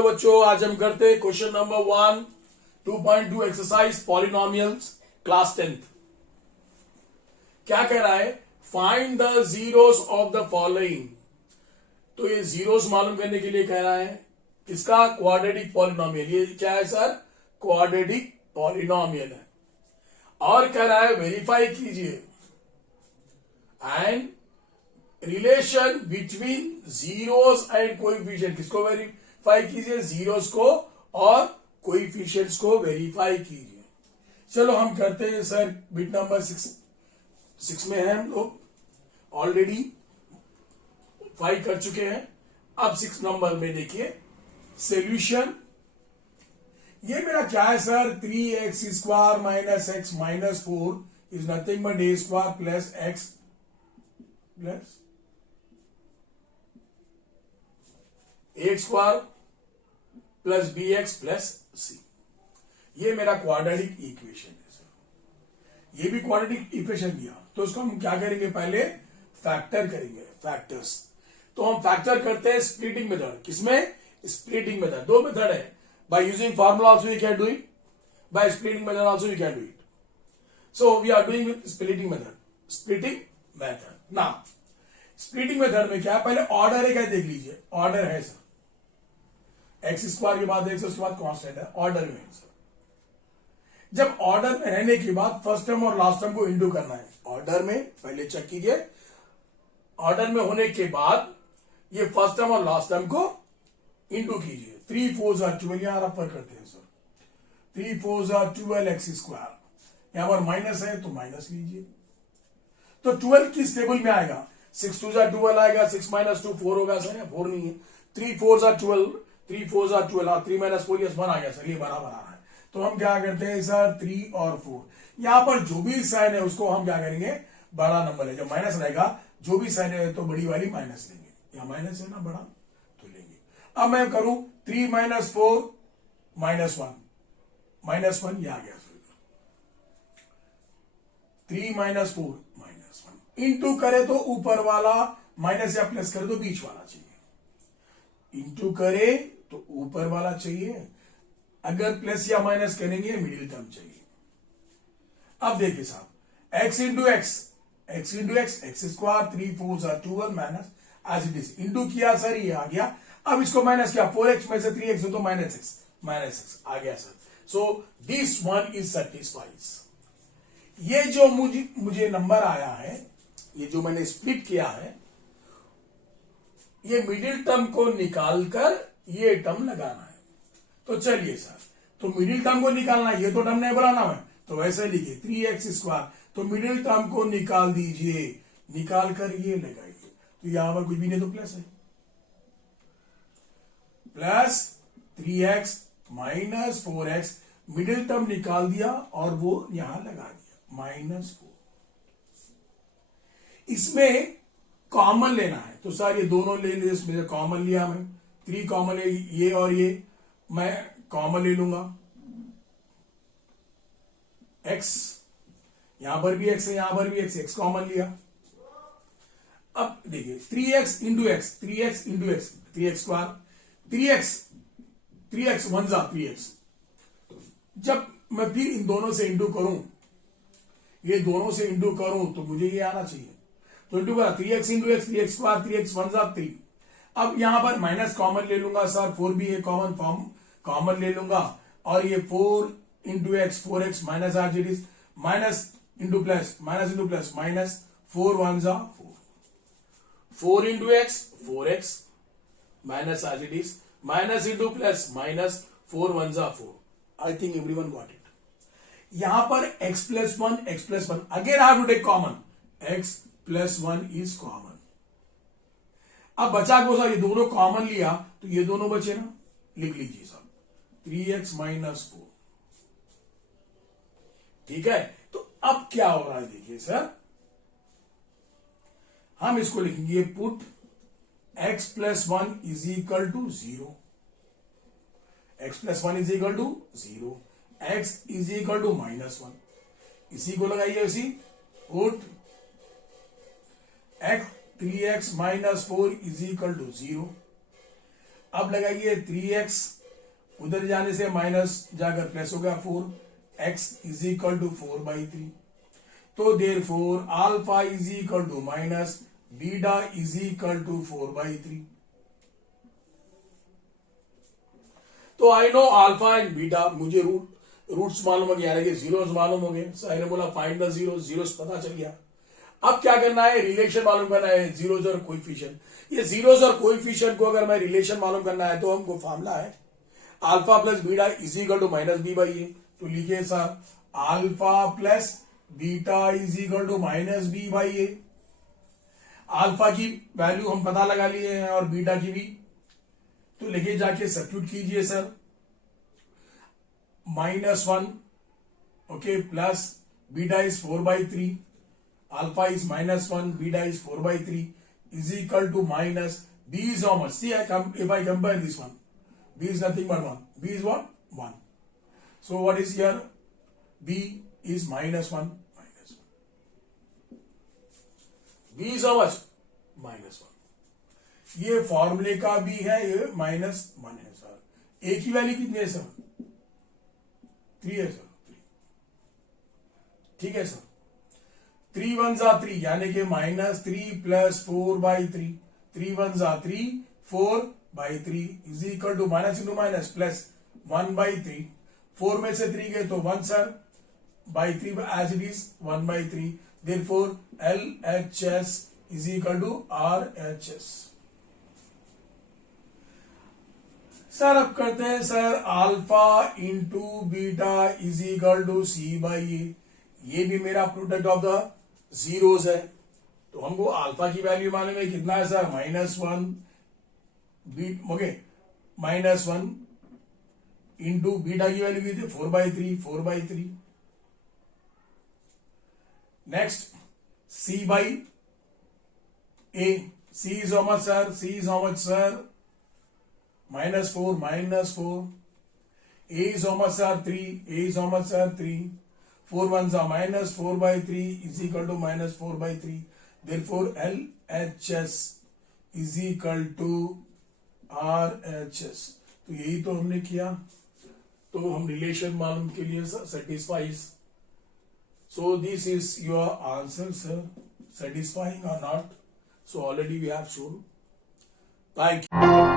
चलो बच्चों, आज हम करते हैं question number 1 2.2 exercise polynomials class 10th। क्या कह रहा है? Find the zeros of the following. तो ये जीरोस मालूम करने के लिए कह रहा है इसका क्वाड्रेटिक पॉलिनोमियल। ये क्या है सर? क्वाड्रेटिक पॉलिनोमियल है। और कह रहा है वेरीफाई कीजिए and relation between zeros and coefficient. किसको वेरीफाई कीजिए? जीरोस को और कोएफिशिएंट्स को वेरीफाई कीजिए। चलो हम करते हैं सर। बिट नंबर 6 में है, हम लोग ऑलरेडी 5 कर चुके हैं। अब 6 नंबर में देखिए सॉल्यूशन। ये मेरा क्या है sir? 3x² minus x minus 4 is nothing but a² plus x plus a² plus bx plus c। ये मेरा क्वाड्रेटिक इक्वेशन है सर। ये भी क्वाड्रेटिक इक्वेशन दिया तो इसको हम क्या करेंगे? पहले फैक्टर करेंगे, फैक्टर्स। तो हम फैक्टर करते हैं स्प्लिटिंग मेथड। किसमें? Splitting method. दो मेथड है। By using formula also you can do it, by splitting method also you can do it. So we are doing with splitting method. Splitting method. Now splitting method में क्या है? पहले order है क्या देख लीजिए। ऑर्डर है सर x² के बाद x, उसके बाद कांस्टेंट है। ऑर्डर में है सर। जब ऑर्डर में रहने के बाद फर्स्ट टर्म और लास्ट टर्म को इंटू करना है। ऑर्डर में पहले चेक कीजिए। ऑर्डर में होने के बाद ये फर्स्ट टर्म और लास्ट टर्म को इंटू कीजिए। 3 4 12 यहां रेफर करते हैं सर। 3 4 12 x²। यहां पर माइनस है तो माइनस लीजिए। तो 12 किस टेबल में आएगा? 6 2 12 आएगा। 6 माइनस 2 4 होगा सर। 4 नहीं है। 3 4 12 3 4 12 3 माइनस 4 1 आ गया सर। ये बराबर आ रहा है। तो हम क्या करते हैं सर? 3 और 4 यहां पर जो भी साइन है उसको हम क्या करेंगे? बड़ा नंबर है। जब माइनस रहेगा जो भी साइन है तो बड़ी वाली माइनस लेंगे। यहां माइनस है ना बड़ा, तो लेंगे। अब मैं करूं 3 माइनस 4 माइनस 1 ये आ गया सर। 3 माइनस 4 माइनस 1 इंटू करे तो ऊपर वाला माइनस या प्लस करे तो बीच वाला चाहिए। इंटू करे तो ऊपर वाला चाहिए। अगर प्लस या माइनस करेंगे मिडिल टर्म चाहिए। अब देखिए साहब x into x, x² 3 4 12 minus as it is into किया सर। ये आ गया। अब इसको माइनस किया। 4x में से 3x हो तो माइनस x आ गया sir. So this one is satisfies. ये जो मुझे नंबर आया है, ये जो मैंने स्प्लिट किया है, ये मिडिल टर्म को निकालकर ये टर्म लगाना है। तो चलिए सर, तो मिडिल टर्म को निकालना है। ये तो टर्म नहीं बनाना है तो वैसे लिखिए 3x²। तो मिडिल टर्म को निकाल दीजिए। निकाल कर ये लगाइए। तो यहां पर कुछ भी नहीं तो प्लस है। Plus 3x minus 4x middle term निकाल दिया और वो यहां लगा दिया -4। इसमें कॉमन लेना है तो सर ये दोनों ले लीजिए। इसमें कॉमन लिया मैं 3 कॉमन है। ये और ये मैं कॉमन ले लूंगा। x यहां पर भी x है, यहां पर भी x कॉमन लिया। अब देखिए 3x into x, 3x into x 3x²। 3x 1 3x। जब मैं फिर इन दोनों से इंटू करूं, ये दोनों से इंटू करूं तो मुझे ये आना चाहिए। तो इंटू करा 3x into x 3x²। 3x 1 3। अब यहां पर माइनस कॉमन ले लूंगा सर। 4 भी है कॉमन, फॉर्म कॉमन ले लूंगा। और ये 4 into x 4x minus as it is. Minus into plus minus 4 1 4। 4 into x 4x minus as it is. Minus into plus minus 4 1 4। I think everyone got it. यहां पर x plus 1 again I have to take common. x plus 1 is common. अब बचा को sir ये दोनों common लिया तो ये दोनों बचे ना, लिख लीजिए सर 3x माइनस 4। ठीक है। तो अब क्या हो रहा है देखिए सर, हम इसको लिखेंगे put x plus 1 is equal to 0। x plus 1 is equal to 0। x is equal to -1। इसी को लगाइए। इसी put x 3x minus 4 is equal to 0। अब लगाइए 3x, उधर जाने से माइनस जाकर प्लस हो गया 4x इज इक्वल टू 4/3। तो there four alpha is equal to minus beta is equal to 4/3। तो I know alpha and beta, मुझे रूट्स मालूम हो गया, यानी जीरोस मालूम हो गए। सर ने बोला फाइंड द जीरोस, जीरोस पता चल गया। अब क्या करना है, रिलेशन मालूम करना है जीरोस और कोएफिशिएंट। ये जीरोस और कोएफिशिएंट को अगर मैं रिलेशन मालूम करना है तो हमको फॉर्मूला है alpha plus beta is equal to minus B by A. तो लिखिए sir alpha plus beta is equal to minus B by A. Alpha की वैल्यू हम पता लगा लिए हैं और बीटा की भी, तो लेके जाके सब्स्टिट्यूट कीजिए sir. -1 okay plus beta is 4/3, alpha is -1, beta is 4/3 is equal to minus b is how much? See, if I compare this one, b is nothing but 1. b is what? 1. So what is here? b is -1. b is how much? -1. ये फॉर्मूले का भी है, ये -1 है sir. a की value कितनी है सर? 3 है सर, 3। ठीक है सर। 3 1s are 3 यानी कि -3 plus 4/3। 3 1s are 3, 4/3 is equal to minus into minus plus 1/3। 4 में से 3 गए तो 1 sir, by 3 as it is 1/3। Therefore LHS is equal to RHS। Sir अब करते हैं sir alpha into beta is equal to C/A। ये भी मेरा प्रोडक्ट ऑफ द जीरोस है, तो हमको अल्फा की वैल्यू मालूम है कितना है सर? -1 ओके, -1 इंटू बीटा की वैल्यू कितनी? 4/3। Next C/A। C is how much sir? C is how much sir? -4। A is how much sir? 3. A is how much sir? 3. 4 1s are -4/3 is equal to -4/3. Therefore LHS is equal to RHS। तो यही तो हमने किया, तो हम relation मालूम के लिए satisfies. So this is your answer sir, satisfying or not? So already we have shown. Thank you.